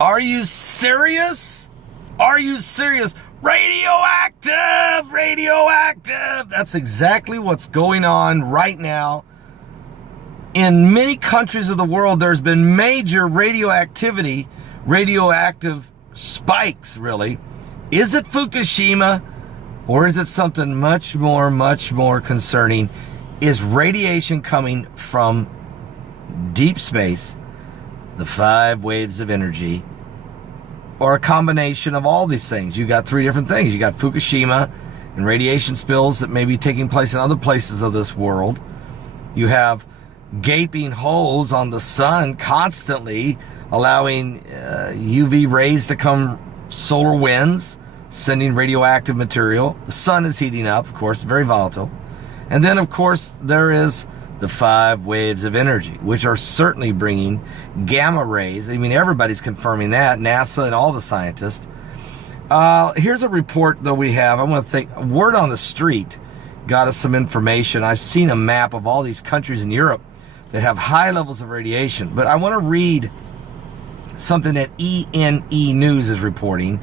Are you serious? Are you serious? Radioactive! Radioactive! That's exactly what's going on right now. In many countries of the world, there's been major radioactive spikes, really. Is it Fukushima, or is it something much more concerning? Is radiation coming from deep space, the 5 waves of energy, or a combination of all these things? You got 3 different things. You got Fukushima and radiation spills that may be taking place in other places of this world. You have gaping holes on the sun constantly, allowing UV rays to come, solar winds, sending radioactive material. The sun is heating up, of course, very volatile. And then, of course, there is the 5 waves of energy, which are certainly bringing gamma rays. I mean, everybody's confirming that, NASA and all the scientists. Here's a report that we have. I want to think, word on the street got us some information. I've seen a map of all these countries in Europe that have high levels of radiation. But I want to read something that ENE News is reporting.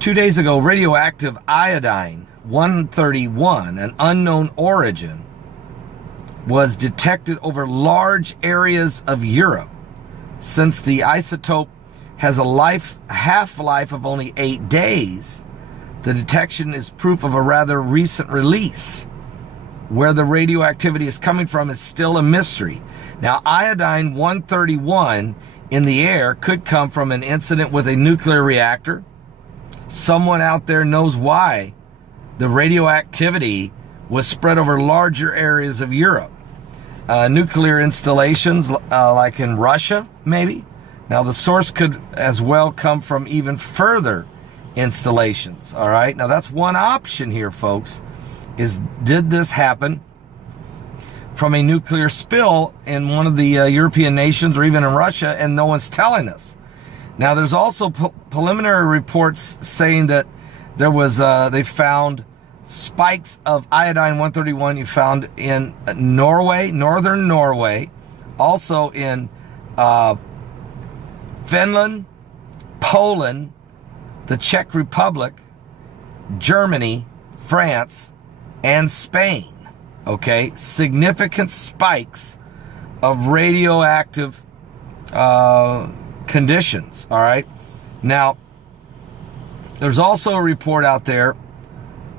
2 days ago, radioactive iodine-131, an unknown origin, was detected over large areas of Europe. Since the isotope has a half-life of only 8 days, the detection is proof of a rather recent release. Where the radioactivity is coming from is still a mystery. Now, iodine-131 in the air could come from an incident with a nuclear reactor. Someone out there knows why the radioactivity was spread over larger areas of Europe. Nuclear installations like in Russia, maybe. Now, the source could as well come from even further installations, all right? Now, that's one option here, folks. Did this happen from a nuclear spill in one of the European nations or even in Russia, and no one's telling us? Now, there's also preliminary reports saying that there was they found spikes of iodine-131 you found in Norway, northern Norway, also in Finland, Poland, the Czech Republic, Germany, France, and Spain. Okay, significant spikes of radioactive conditions. All right. Now, there's also a report out there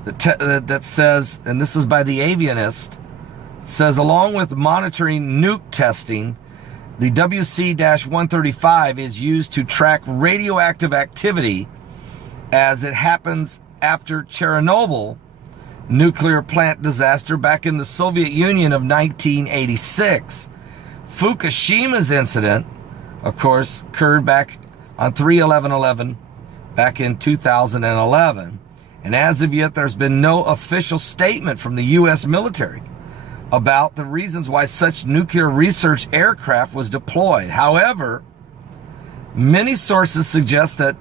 that says, and this is by the Avianist, says along with monitoring nuke testing, the WC-135 is used to track radioactive activity as it happens after Chernobyl nuclear plant disaster back in the Soviet Union of 1986. Fukushima's incident, of course, occurred back on 3/11/11 back in 2011. And as of yet, there's been no official statement from the U.S. military about the reasons why such nuclear research aircraft was deployed. However, many sources suggest that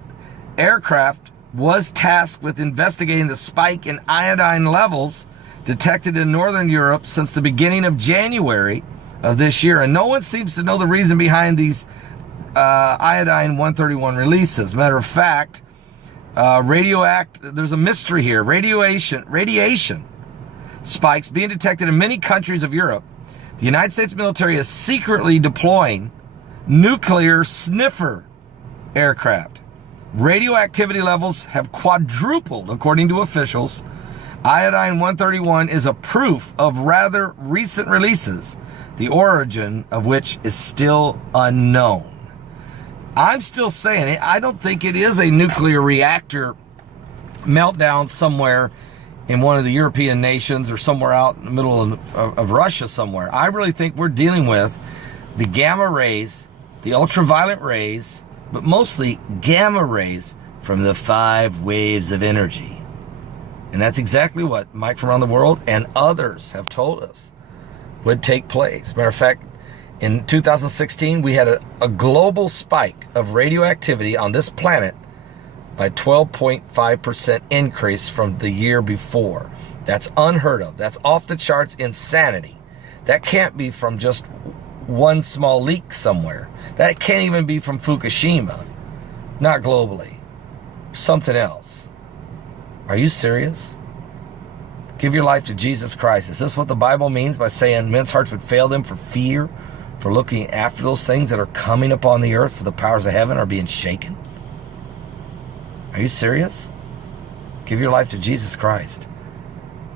aircraft was tasked with investigating the spike in iodine levels detected in Northern Europe since the beginning of January of this year. And no one seems to know the reason behind these iodine-131 releases. Matter of fact, there's a mystery here. Radiation spikes being detected in many countries of Europe. The United States military is secretly deploying nuclear sniffer aircraft. Radioactivity levels have quadrupled, according to officials. Iodine-131 is a proof of rather recent releases, the origin of which is still unknown. I'm still saying it. I don't think it is a nuclear reactor meltdown somewhere in one of the European nations or somewhere out in the middle of Russia somewhere. I really think we're dealing with the gamma rays, the ultraviolet rays, but mostly gamma rays from the 5 waves of energy. And that's exactly what Mike from around the world and others have told us would take place. Matter of fact, in 2016, we had a global spike of radioactivity on this planet by 12.5% increase from the year before. That's unheard of. That's off the charts insanity. That can't be from just one small leak somewhere. That can't even be from Fukushima. Not globally. Something else. Are you serious? Give your life to Jesus Christ. Is this what the Bible means by saying men's hearts would fail them for fear, for looking after those things that are coming upon the earth, for the powers of heaven are being shaken? Are you serious? Give your life to Jesus Christ,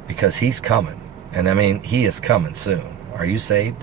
because he's coming. And I mean, he is coming soon. Are you saved?